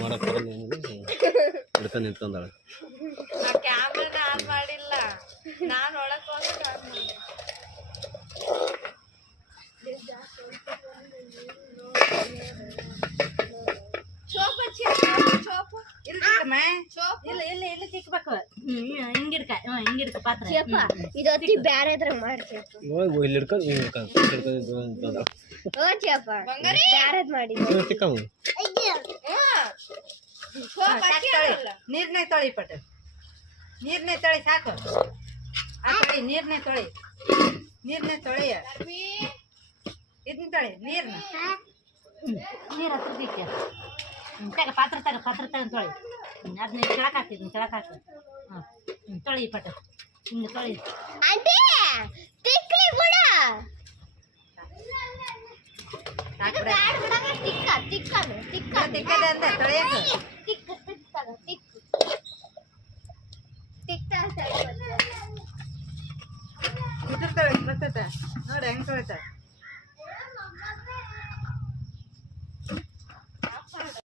ಮಾಡಕ್ ಬರಲ್ಲ ನಿನಗೆ ಹಿಡ್ಕೊಂಡು ನಿಂತ್ಕೊಂಡಾಳ ಕ್ಯಾಮ್ರಾನ ಆನ್ ಮಾಡಿಲ್ಲ ನಾನು ಒಳಕ್ ಹೋಗಿ ಆನ್ ಮಾಡಿ ಇದೊತ್ತಿ ಬ್ಯಾರೆ ಇದ್ರಾಗ ಮಾಡ್ತೀಯಪ್ಪ ಇಲ್ಲಿ ಹಿಡ್ಕೊಂಡು ಬ್ಯಾರೆದ್ ಮಾಡಿ ನೀರ್ನೇ ತೊಳಿ ಪಟ ನೀರ್ನೇ ತೊಳಿ ಸಾಕು ಆ ತೊಳಿ ನೀರ್ನೇ ತೊಳಿ ಇದನ್ನ ತೊಳಿ ನೀರ್ನ ನೀರು ಹತ್ತಿದ್ದಕ್ಕೆ ತಗ ಪಾತ್ರ ತೊಳಿ ಅದನ್ನ ಕೆಳಕ್ಕೆ ಹಾಕ್ತಿದ್ದೀನಿ ಕೆಳಕ್ಕೆ ಹಾಕು ಹಾಂ ತೊಳಿ ಪಟ ಹಿಂಗೆ ತೊಳಿ ಆಂಟಿ ತಿಕ್ಲಿ ಬಿಡ ಬ್ಯಾಡ ಬಿಡಂಗ ತಿಕ್ಕದೆ ಅಂದ ತೊಳೆಯಕ್ಕೆ ತಿಕ್ಕ ಇದ್ರ ತೊಳಿ ಬರ್ತೈತೆ ನೋಡಿ ಹೆಂಗೆ ತೊಳಿತ